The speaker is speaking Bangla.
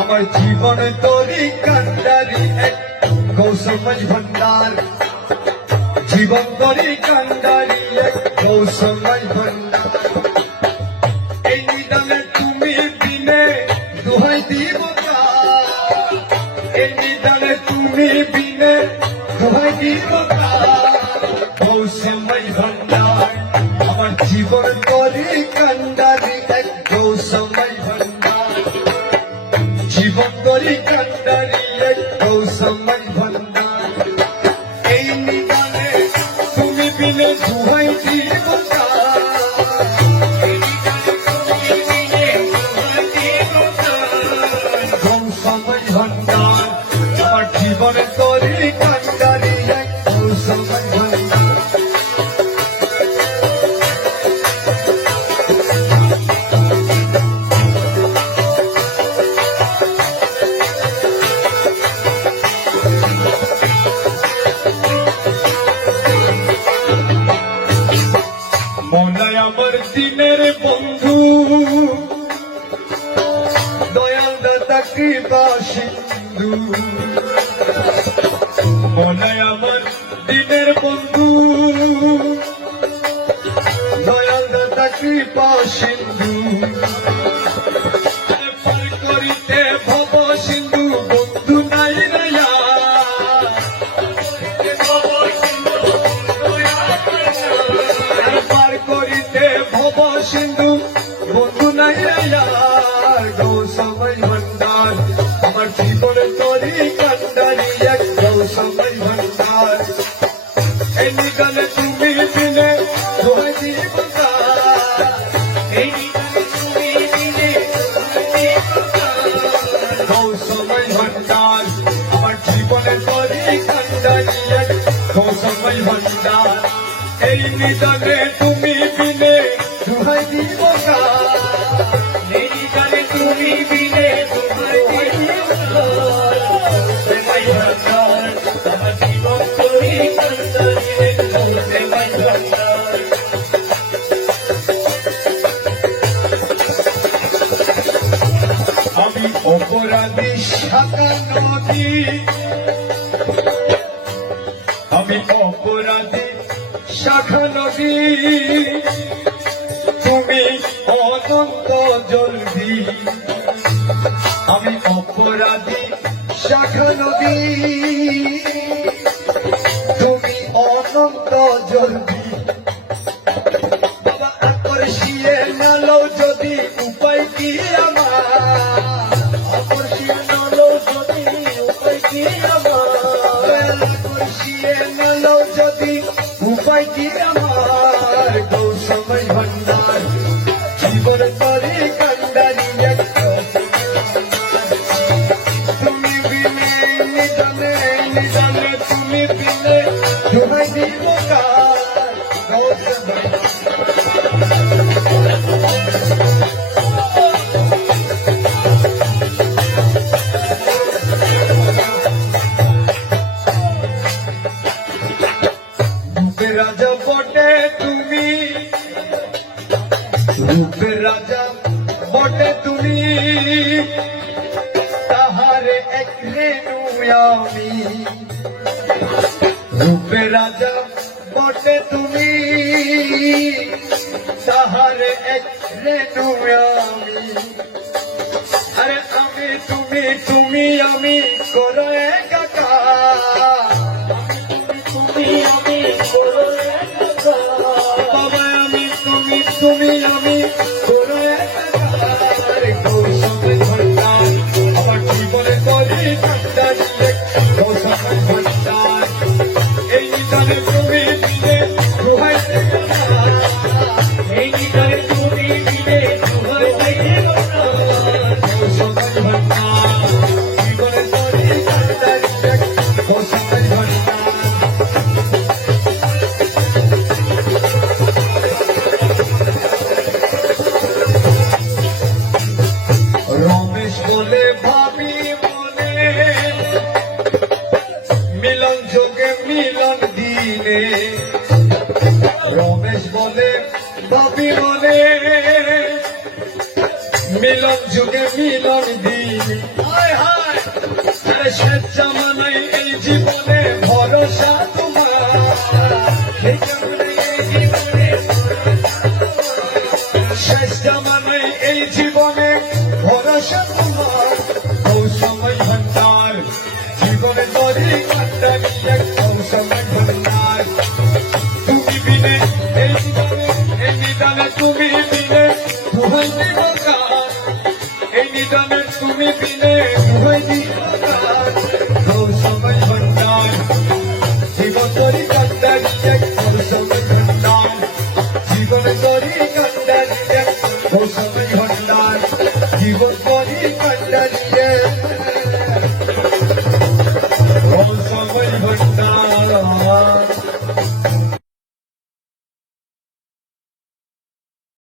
আমার জীবন তরি কান্ডারি এক গৌসমাজ ভান্ডার, জীবন তরি কান্ডারি এক গৌসমাজ ভান্ডার। এই নিদানে তুমি বিনে দোহাই দিব কার, এই নিদানে তুমি বিনে দোহাই দিব কার। গৌসমাজ ভান্ডার আমার জীবন তরি কান্ডারি এক গৌসমাজ ভান্ডার, জীবন তরি কান্ডারি এক গৌসমাজ ভান্ডার। এই নিদানে তুমি বিনে দোহাই দিব কার, এই নিদানে তুমি বিনে দোহাই দিব কার। গৌসমাজ ভান্ডার আমার জীবন তরি কান্ডারি এক গৌসমাজ ভান্ডার। মনায় আমার দিনের বন্ধু দয়াল দাদা কৃপা সিন্ধু, মনায় আমার দিনের বন্ধু দয়াল দাদা কৃপা সিন্ধু। পার করিতে ভব সিন্ধু বন্ধু নাই রেয়া, পার করিতে ভব সিন্ধু বন্ধু নাই রেয়া। গৌসমাজ ভান্ডার আমার জীবন তরি কান্ডারি এক গৌসমাজ ভান্ডার। এই নিদানে তুমি বিনে দোহাই দিব কার, এই নিদানে তুমি বিনে দোহাই দিব কার। গৌসমাজ ভান্ডার আমার জীবনের তরি কান্ডারি এক গৌসমাজ ভান্ডার। এই নিদানে তুমি বিনে দোহাই দিব কার, এই নিদানে তুমি বিনে দোহাই দিব কার। গৌসমাজ ভান্ডার আমার জীবন তরি কান্ডারি এক গৌসমাজ ভান্ডার। আমি অপরাধী শাখা নদী, আমি অপরাধী শাখা নদী, তুমি অনন্ত জলদি। আমি অপরাধী শাখা নদী, তুমি অনন্ত জলদি। বাবা আকর্ষিয়ে নালো যদি উপায় কি আমার, আকর্ষিয়ে নালো যদি উপায় কি আমার, আকর্ষিয়ে নালো যদি উপায় কি আমার। গৌসমাজ ভান্ডার জীবন তরি কান্ডারি এক তুমি বিনে নিদানে, নিদানে তুমি বিনে দোহাই দিব কার। গৌসমাজ রূপের রাজা বটে তুমি, রূপের রাজা বটে তুমি, তাহারে এক রেণু আমি। রূপের রাজা বটে তুমি, তাহারে এক রেণু আমি। আরে আমি তুমি, তুমি আমি করো একাকার, তুমি আমি করো একাকার। বাবা আমি তুমি, তুমি আমি করো একাকার। গৌসমাজ ভান্ডার আমার জীবনে তরি কান্ডারি এক গৌসমাজ ভান্ডার। এই নিদানে তুমি বিনে দোহাই দিব কার, এই নিদানে তুমি বিনে দোহাই দিব কার। গৌসমাজ ভান্ডার জীবনে তরি কান্ডারি এক গৌসমাজ ভান্ডার। রমেশ বলে ভাবি মনে, মিলন যোগে মিলন দিনে। রমেশ বলে ভাবি মনে, মিলন যুগে মিলন দিন হায় হায় আরে শেষ জামানায় এই জীবনে ভরসা তোমার এই জামানায় এই জীবনে শেষ জামানায় এই জীবনে ভরসা তোমার সময় ভান্ডার জীবনে তরি কান্ডারি এক সময় ভান্ডার তুমি বিনে এই জীবনে এই নিদানে তুমি বিনে দুহাই দিব কার এই নিদানে তুমি বিনে দুহাই দিব কার সময় ভান্ডার জীবন তরি কান্ডারি এক সময় ভান্ডার জীবনে তরি কান্ডারি এক সময় ভান্ডার